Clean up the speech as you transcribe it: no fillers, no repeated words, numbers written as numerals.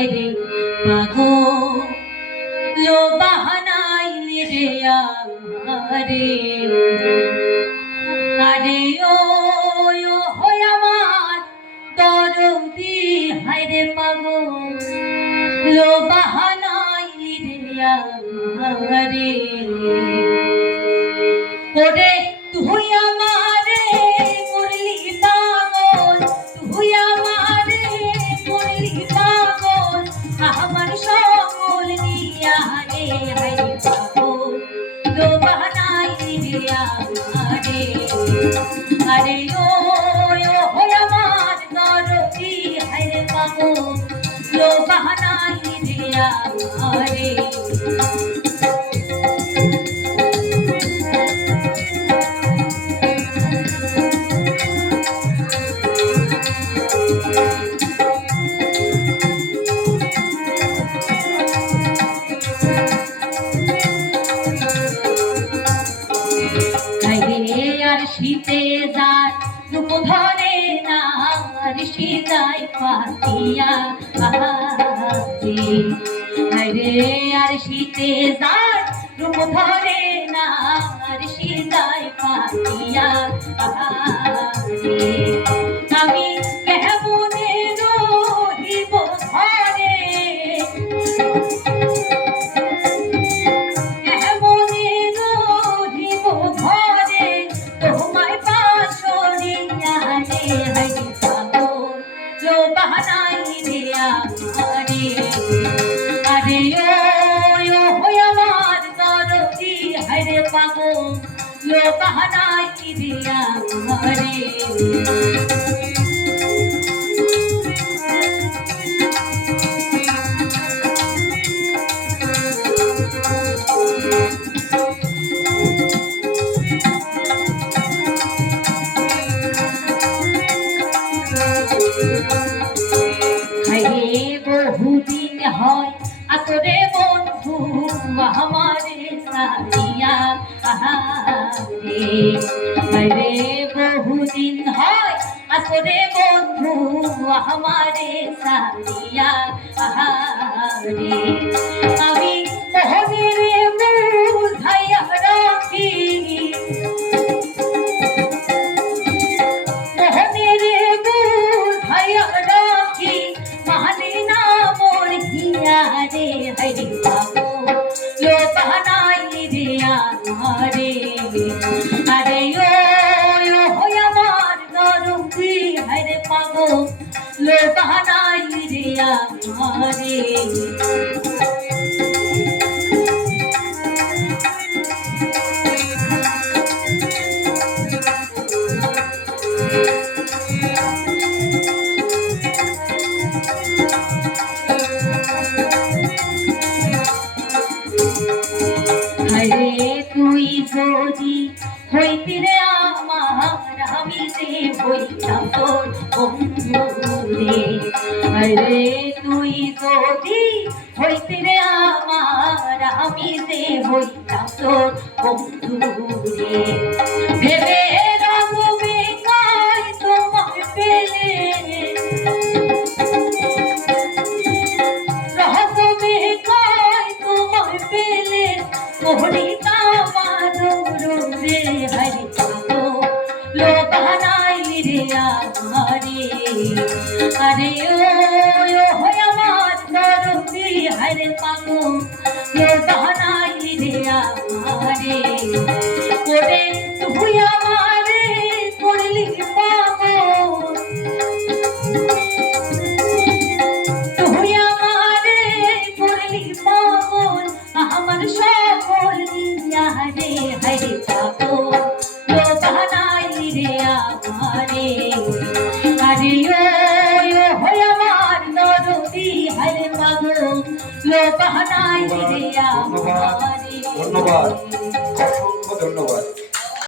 হায়রে পাগো লো বাহানাইলি রে আমারে আরে ও হয় আমার দরদি হায়রে পাগো লো বাহানাইলি রে আমারে ওরে তুই আমারে করলি পাগল তুই আমারে করলি পাগল আমার সকল নিয়া রে হায়রে পাগল লো বাহানাইলি রে আমারে আরে ও হয় আমার দরদি হায়রে পাগল লো বাহানাইলি রে আমারে আর শীতে যার রূপ ধরে না আর শীতায় পাতিয়া রে আর শীতে যার রূপ ধরে না আর শীতায় পাতিয়া আমি কেমনে রহিব ঘরে আরে ও আমার দরদি হায়রে পাগল লো বাহানাইলি রে আমারে বহুদিন হয় আসরে বন্ধু আমারে সাথিয়া রে বহুদিন হয় আসরে বন্ধু আমারে সাথিয়া রে আমি মোহনের বুঝাইয়া রাখি রে হায়রে পাগো লো বাহানাইলি রে আমারে আরে ও হয় আমার দরদি হায়রে পাগো লো বাহানাইলি রে আমারে তুই যদি হইতি রে আমার আমি যে হইতাম তোর বন্ধু রে আরে তুই যদি হইতি রে আমার আমি যে হইতাম তোর বন্ধু রে ভেবে রাখবে কাই তোমার পেলে রহবে কাই তোমার পেলে মোহনী রে হায়রে পাগো লো বাহানাইলি রে আমারে আরে ও হয় আমার দরদি হায়রে পাগো লো বাহানাইলি রে আমারে ওরে তুই আমারে করলি পাগল তুই আমারে করলি পাগল আমার সকল নিয়া রে হায়রে পাগো লো বাহানাইলি রে আমারে আরে ও হয় আমার দরদি হায়রে পাগো লো বাহানাইলি রে আমারে ধন্যবাদ।